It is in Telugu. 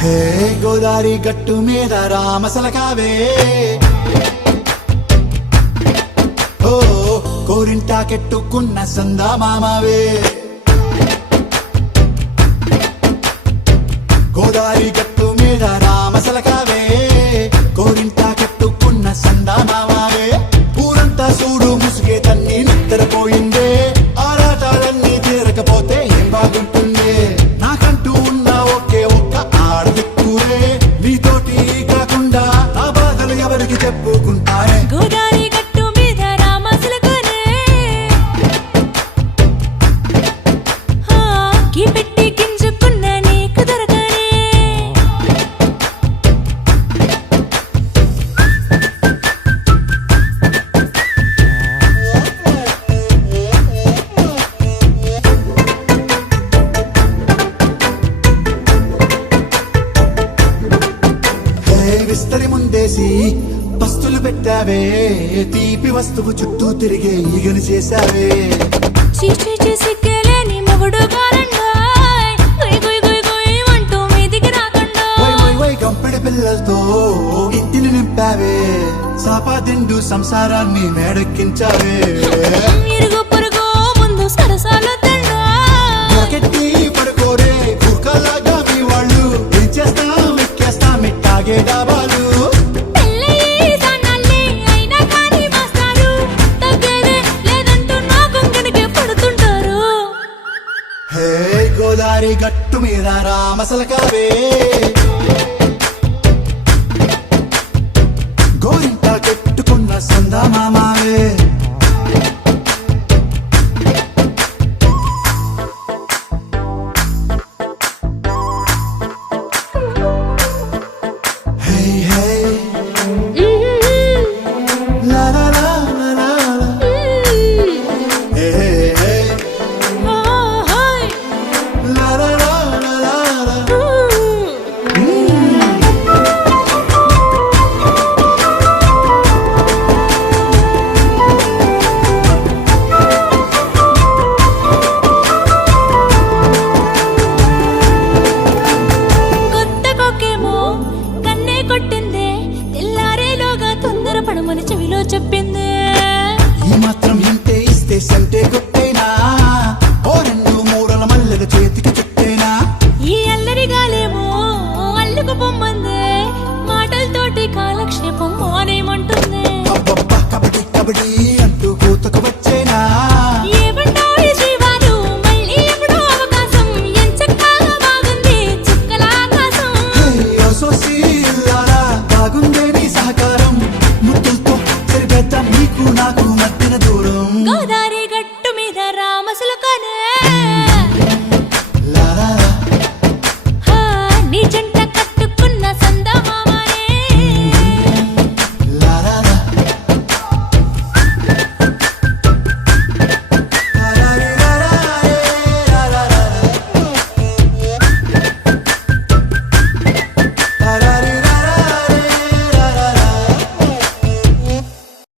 హే గోదారి గట్టు మీద రామసలకావే ఓ కోరింటాకెట్టుకున్న సందా మామావే గోదారి గట్టు మీద రామసలకావే కోరింటాకెట్టుకున్న సందా మామావే ఊరంతా చూడు ముసుగే తన్ని నిద్రపోయిందే ఆరాటాలన్నీ తీరకపోతే ఏం బాగుంటుంది నాకంటూ ఉన్న ఒకే ఒక్క ఆడదిక్కురే నీతోటి కాకుండా నా బాధలు ఎవరికి చెప్పుకుంటారే గోదారి గట్టు మీద రామసలకానే పెట్టి గింజుకున్న నీకు దొరకనే విస్తరి ముందేసి పస్తులు పెట్టావే తీపి వస్తువు చుట్టూ తిరిగే ఈగలు చేశావే చీచి చేసి కేలేని మొగుడు గారండాయ్ గుయ్ గుయ్ గుయ్ గుయ్ అంటూ మీదికి రాకుండా వై వై వై గంపెడి పిల్లలతో ఇంటిని నింపావే సాపాదిండు సంసారాన్ని మేడెక్కించావే ఇరుగు పొరుగు ముందు సరసాలు తండా నాకెట్టి పడుకోరే కుక్కలాగా మీ వాళ్ళు ఏం చేస్తాం ఎక్కేస్తాం ఇట్టాగే డాబాలు పెళ్ళయి సన్నాళ్ళే అయినా కానీ మాస్తారు తగ్గేదే లేదంటూ నా కొంగడికి పడుతుంటారు హే గోదారి గట్టు మీద రామసలకావే గోరింటా కట్టుకున్న సందా మామావే హే హే లా లా లా లా లా లా. హే హే హే హాయ్ లా లా లా లా లా లా. కొత్త కొక్కేమో కన్నే కొట్టిందే తెల్లారేలోగా తొందర పడమని చెవిలో చెప్పిందే ఈ మాత్రం ఇంటే ఇస్తే సంటే